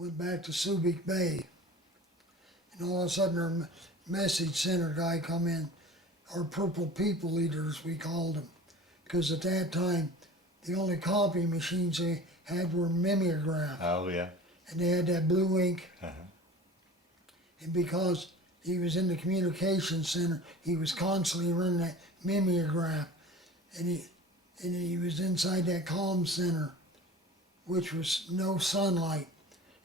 went back to Subic Bay. And all of a sudden our message center guy come in, our purple people leaders we called them. Because at that time, the only copy machines they had were mimeograph. Oh, yeah. And they had that blue ink. Uh-huh. And because he was in the communications center, he was constantly running that mimeograph. And he was inside that comm center, which was no sunlight.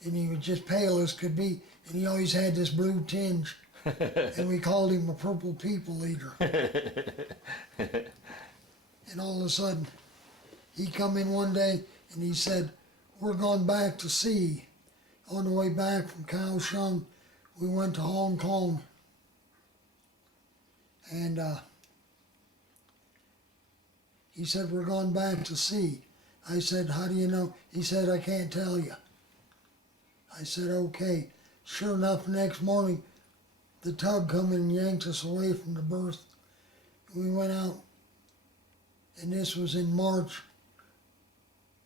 And he was just pale as could be. And he always had this blue tinge. And we called him a purple people leader. And all of a sudden, he come in one day and he said, "We're going back to sea." On the way back from Kaohsiung, we went to Hong Kong. And he said, "We're going back to sea." I said, "How do you know?" He said, "I can't tell you." I said, "Okay." Sure enough, next morning, the tug come and yanked us away from the berth. We went out, and this was in March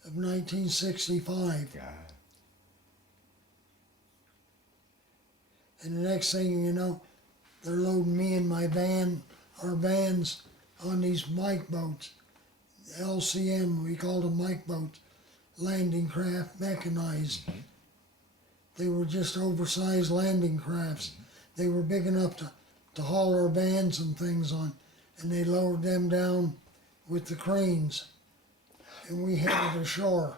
of 1965. God. And the next thing you know, they're loading me and my van, our vans, on these mike boats. LCM, we called them mike boats, landing craft, mechanized. Mm-hmm. They were just oversized landing crafts. They were big enough to haul our vans and things on, and they lowered them down with the cranes. And we headed ashore.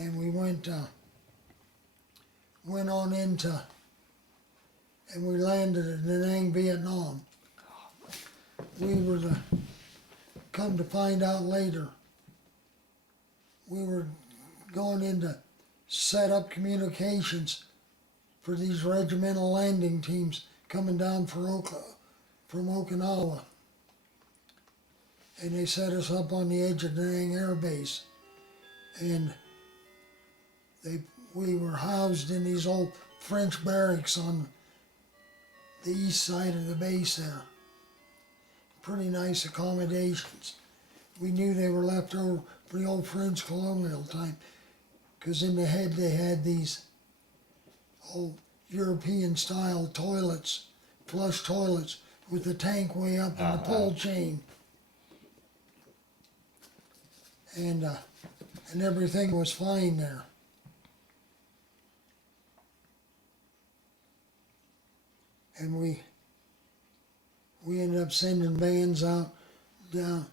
And we went on into, and we landed at Da Nang, Vietnam. We were come to find out later, we were going in to set up communications for these regimental landing teams coming down from Okinawa. And they set us up on the edge of Da Nang Air Base. And we were housed in these old French barracks on the east side of the base there. Pretty nice accommodations. We knew they were left over from the old French colonial time, because in the head they had these old European style toilets, flush toilets with the tank way up and the pole chain. And everything was fine there. And we ended up sending vans out down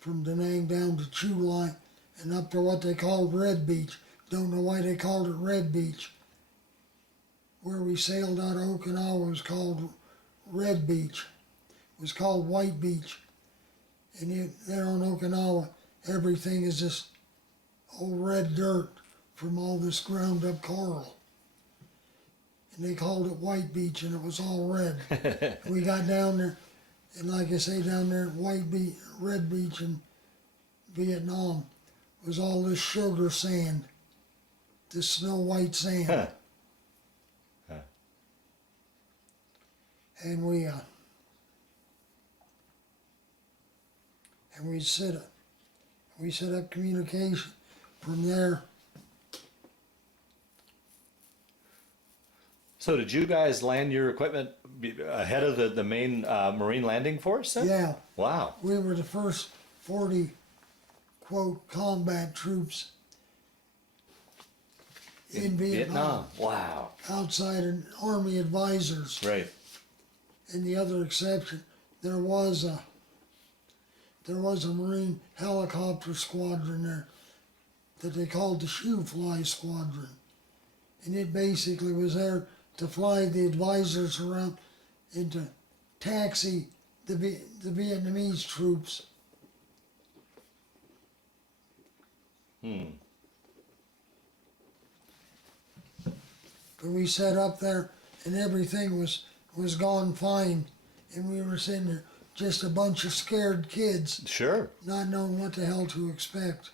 from Da Nang down to Chu Lai and up to what they called Red Beach. Don't know why they called it Red Beach. Where we sailed out of Okinawa was called Red Beach. It was called White Beach. And there on Okinawa, everything is just old red dirt from all this ground up coral. And they called it White Beach, and it was all red. We got down there, and like I say, down there at Red Beach in Vietnam was all this sugar sand, this snow white sand. And we set up communication from there. So did you guys land your equipment ahead of the main Marine landing force then? Yeah. Wow. We were the first 40, quote, combat troops in Vietnam. Wow. Outside an Army advisors. Right. And the other exception, there was a Marine helicopter squadron there that they called the Shoe Fly Squadron. And it basically was there to fly the advisors around and to taxi the Vietnamese troops. But we set up there and everything was gone fine. And we were sitting there, just a bunch of scared kids. Sure. Not knowing what the hell to expect.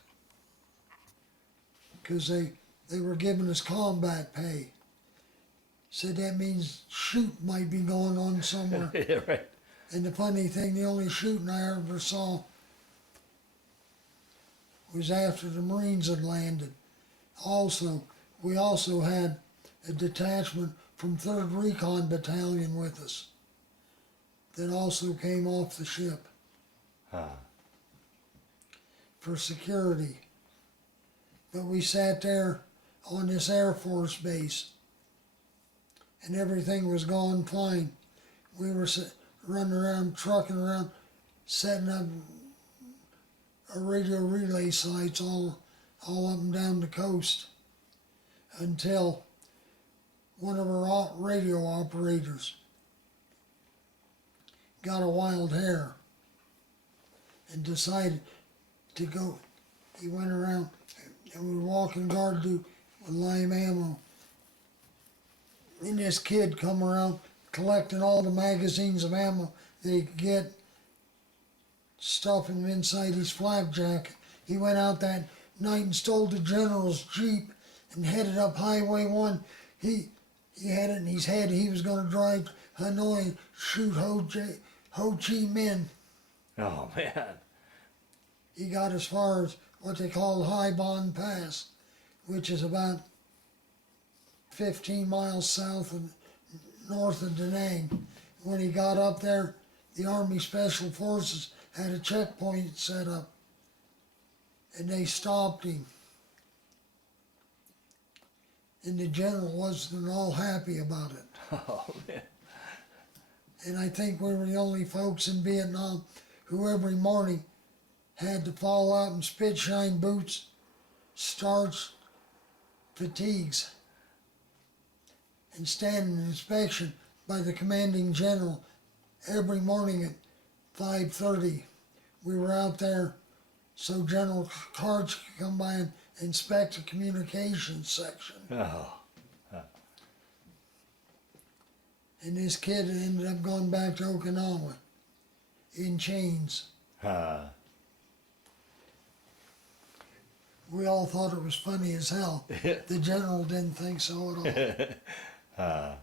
Because they were giving us combat pay. Said that means shoot might be going on somewhere. Yeah, right. And the funny thing, the only shooting I ever saw was after the Marines had landed. Also, we also had a detachment from 3rd Recon Battalion with us that also came off the ship for security. But we sat there on this Air Force base and everything was going fine. We were running around, trucking around, setting up a radio relay sites all up and down the coast until one of our radio operators got a wild hair and decided to go. He went around and we were walking guard duty with lime ammo. And this kid come around collecting all the magazines of ammo that he could get, stuffing them inside his flak jacket. He went out that night and stole the general's Jeep and headed up Highway 1. He had it in his head he was going to drive to Hanoi and shoot Ho Chi Minh. Oh, man. He got as far as what they call High Bond Pass, which is about 15 miles south and north of Da Nang. When he got up there, the Army Special Forces had a checkpoint set up, and they stopped him. And the general wasn't all happy about it. Oh, man. And I think we were the only folks in Vietnam who every morning had to fall out in spit shine boots, starch, fatigues, and stand in inspection by the commanding general every morning at 5:30. We were out there so General Karch could come by and inspect the communications section. Oh. And this kid ended up going back to Okinawa in chains. We all thought it was funny as hell. The general didn't think so at all.